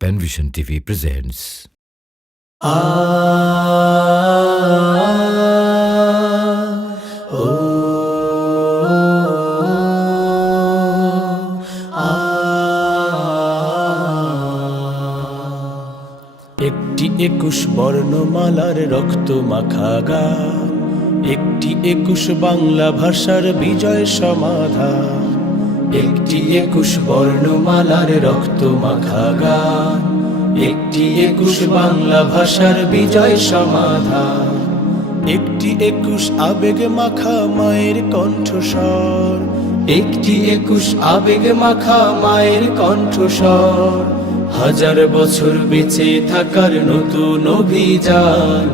Penvision TV presents. একটি 21 বর্ণমালার রক্ত মাখা গান, একটি 21 বাংলা ভাষার বিজয় সমাধান। একটি 21 বর্ণমালার রক্ত মাখা গান, একটি 21 বাংলা ভাষার বিজয় সমাধান। একটি 21 আবেগ মাখা মায়ের কণ্ঠস্বর, একটি 21 আবেগ মাখা মায়ের কণ্ঠস্বর। হাজার বছর বেঁচে থাকার নতুন অভিযান,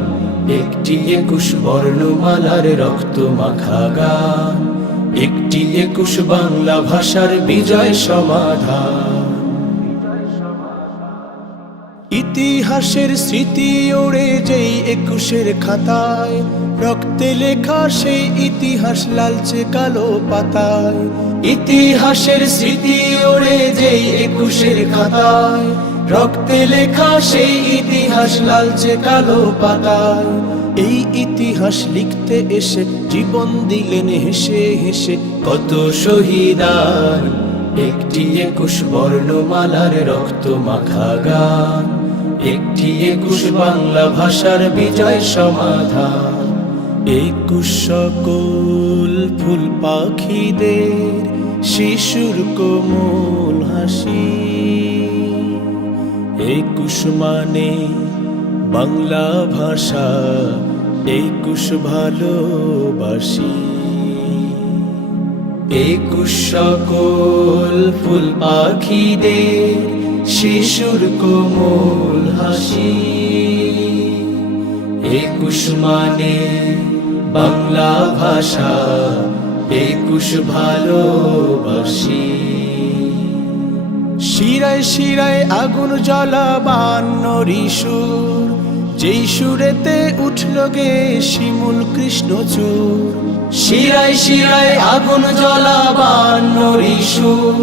একটি 21 বর্ণমালার রক্ত মাখা গান, একটি 21 বাংলা ভাষার বিজয় সমাধান। ইতিহাসের স্মৃতি ওড়ে যেই 21-এর খাতায়, রক্তে লেখা সেই ইতিহাস লালচে কালো পাতায়। ইতিহাসের স্মৃতি ওড়ে যেই 21-এর খাতায়, রক্তে লেখা সেই ইতিহাস লালচে কালো পাতায়। এই ইতিহাস লিখতে এসে জীবন দিলেন হেসে হেসে কত শহীদান, একটি 21 বর্ণমালার রক্ত মাখা গান, একটি 21 বাংলা ভাষার বিজয় সমাধান। 21 সকল ফুল পাখিদের শিশুর কোমল হাসি, 21 মানে বাংলা ভাষা, 21 ভালোবাসি। 21 সকল ফুল পাখিদের শিশুর কোমল হাসি, 21 মানে বাংলা ভাষা, 21 ভালোবাসি। শিরায় শিরায় আগুন জ্বালা 52 সুর, যেই সুরেতে উঠল গে শিমুল কৃষ্ণচূড়। শিরায় শিরায় আগুন জ্বালা 52 সুর,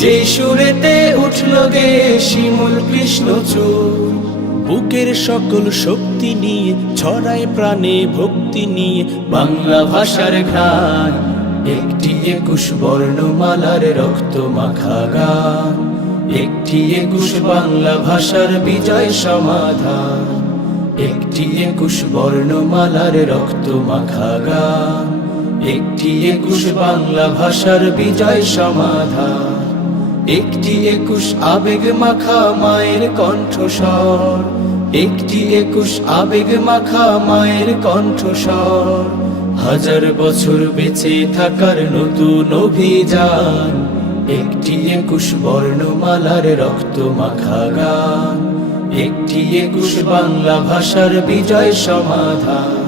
যেই সুরেতে উঠল গে শিমুল কৃষ্ণচূড়। বুকের সকল শক্তি নিয়ে ছড়ায় প্রাণে ভক্তি নিয়ে বাংলা ভাষার ঘ্রাণ, একটি 21 বর্ণমালার রক্ত মাখা গান, একটি 21 বাংলা ভাষার বিজয় সমাধান। একটি 21 বর্ণমালার রক্ত মাখা গান, একটি 21 বাংলা ভাষার বিজয় সমাধান। একটি 21 আবেগ মাখা মায়ের কণ্ঠস্বর, একটি 21 আবেগ মাখা মায়ের কণ্ঠস্বর। হাজার বছর বেঁচে থাকার নতুন অভিযান, একটি 21 বর্ণমালার রক্ত মাখা গান, একটি 21 বাংলা ভাষার বিজয় সমাধান।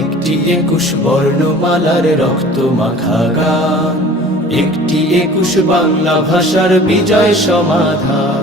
একটি 21 বর্ণমালার রক্ত মাখা গান, একটি 21 বাংলা ভাষার বিজয় সমাধান।